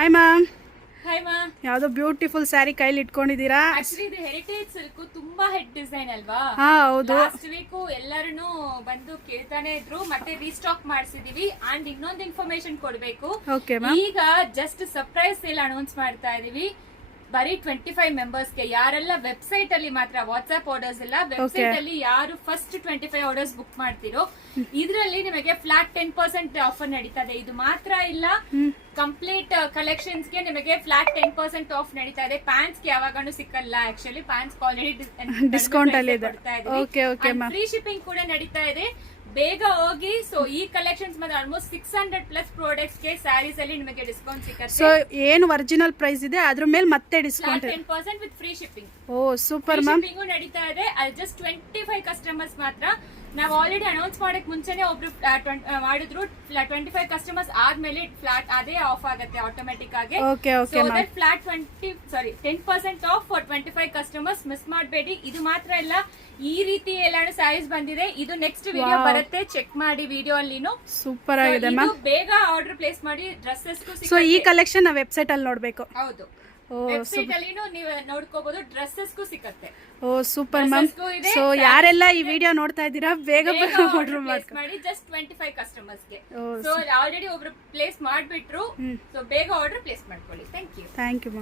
Hi ma'am. Hi ಮಾ. ಯಾವ್ದೋ beautiful sari ಕೈಲಿ ಇಟ್ಕೊಂಡಿದ್ದೀರಾ. ಆಕ್ಚುಲಿ ಇದು ಹೆರಿಟೇಜ್ ಸಿಲ್ಕ್ ತುಂಬಾ ಹೆಡ್ ಡಿಸೈನ್ ಅಲ್ವಾ. ಹಾ ಹೌದು. ಲಾಸ್ಟ್ ವೀಕ್ ಎಲ್ಲರೂ ಬಂದು ಕೇಳ್ತಾನೆ ಇದ್ರು, ಮತ್ತೆ ರೀಸ್ಟಾಕ್ ಮಾಡಿಸಿದೀವಿ. ಅಂಡ್ ಇನ್ನೊಂದು ಇನ್ಫಾರ್ಮೇಶನ್ ಕೊಡ್ಬೇಕು. Okay ma'am. ಈಗ ಜಸ್ಟ್ ಸರ್ಪ್ರೈಸ್ ಸೇಲ್ ಅನೌನ್ಸ್ ಮಾಡ್ತಾ ಇದೀವಿ. ಬರೀ 25 ಮೆಂಬರ್ಸ್ಗೆ. ಯಾರೆಲ್ಲ ವೆಬ್ಸೈಟ್ ಅಲ್ಲಿ ಮಾತ್ರ, ವಾಟ್ಸ್ಆಪ್ ಆರ್ಡರ್ಸ್ ಇಲ್ಲ, ವೆಬ್ಸೈಟ್ ಅಲ್ಲಿ ಯಾರು ಫಸ್ಟ್ 25 ಆರ್ಡರ್ಸ್ ಬುಕ್ ಮಾಡ್ತಿರೋ ಇದರಲ್ಲಿ ನಿಮಗೆ ಫ್ಲಾಟ್ 10% ಆಫರ್ ನಡೀತಾ ಇದೆ. ಇದು ಮಾತ್ರ ಇಲ್ಲ, ಕಂಪ್ಲೀಟ್ ಕಲೆಕ್ಷನ್ಸ್ ಗೆ ನಿಮಗೆ ಫ್ಲಾಟ್ 10% ಆಫ್ ನಡೀತಾ ಇದೆ. ಪ್ಯಾಂಟ್ಸ್ ಗೆ ಯಾವಾಗೂ ಸಿಕ್ಕಲ್ಲ. ಆಕ್ಚುಲಿ ಪ್ಯಾಂಟ್ಸ್ ಆಲ್ರೆಡಿ ಡಿಸ್ಕೌಂಟ್ ಅಲ್ಲಿ ಇದೆ. Okay okay ma'am. Free shipping ಕೂಡ ನಡೀತಾ ಇದೆ. ಬೇಗ ಹೋಗಿ. ಸೊ ಈ ಕಲೆಕ್ಷನ್ಸ್ ಮತ್ತೆ ಆಲ್ಮೋಸ್ಟ್ 600 ಪ್ಲಸ್ ಪ್ರಾಡಕ್ಟ್ಸ್ ಗೆ ಸ್ಯಾರೀಸ್ ಅಲ್ಲಿ ನಿಮಗೆ ಡಿಸ್ಕೌಂಟ್ ಸಿಗುತ್ತೆ. ಸೊ ಏನು ಒರಿಜಿನಲ್ ಪ್ರೈಸ್ ಇದೆ ಅದ್ರ ಮೇಲೆ ಮತ್ತೆ discount 10% with free shipping. Oh super ma'am. Shipping ನಡೀತಾ ಇದೆ. ಅದು ಜಸ್ಟ್ 25 ಕಸ್ಟಮರ್ಸ್ ಮಾತ್ರ. ನಾವು ಆಲ್ರೆಡಿ ಅನೌನ್ಸ್ ಮಾಡಕ್ ಮುಂಚೆನೆ ಒಬ್ರು ಮಾಡಿದ್ರು. 25 ಕಸ್ಟಮರ್ಸ್ ಆದ್ಮೇಲೆ ಫ್ಲಾಟ್ ಅದೇ ಆಫ್ ಆಗುತ್ತೆ ಆಟೋಮೆಟಿಕ್ ಆಗಿ. Okay okay ma'am. Flat 10% of for 25 customers. Miss ಮಾಡಬೇಡಿ. ಇದು ಮಾತ್ರ ಇಲ್ಲ, ಈ ರೀತಿ ಎಲ್ಲಾನು ಸ್ಯಾರೀಸ್ ಬಂದಿದೆ. ಇದು ನೆಕ್ಸ್ಟ್ ವಿಡಿಯೋ ಬರುತ್ತೆ, ಚೆಕ್ ಮಾಡಿ ವಿಡಿಯೋ ಅಲ್ಲಿನು. ಸೂಪರ್ ಆಗಿದೆ ಮ್ಯಾಮ್. ಬೇಗ ಆರ್ಡರ್ ಪ್ಲೇಸ್ ಮಾಡಿ. ಡ್ರೆಸ್ಸಸ್ ಸೊ ಈ ಕಲೆಕ್ಷನ್ ನಾವು ವೆಬ್ಸೈಟ್ ಅಲ್ಲಿ ನೋಡ್ಬೇಕು. ಹೌದು, ವೆಬ್ಸೈಟ್ ಅಲ್ಲಿನೂ ನೀವು ನೋಡ್ಕೋಬಹುದು. ಡ್ರೆಸ್ಸಸ್ಗೂ ಸಿಕ್ಕತ್ತೆ. ಓ ಸೂಪರ್ ಮ್ಯಾಮ್. ಸೊ ಯಾರೆಲ್ಲ ಈ ವಿಡಿಯೋ ನೋಡ್ತಾ ಇದ್ದೀರಾ ಬೇಗ ಆರ್ಡರ್ ಮಾಡಿ. ಜಸ್ಟ್ 25 ಕಸ್ಟಮರ್ಸ್ ಗೆ. ಸೊ ಆಲ್ರೆಡಿ ಒಬ್ರು ಪ್ಲೇಸ್ ಮಾಡ್ಬಿಟ್ರು. ಸೊ ಬೇಗ ಆರ್ಡರ್ ಪ್ಲೇಸ್ ಮಾಡ್ಕೊಳ್ಳಿ. Thank you. Thank you ma'am.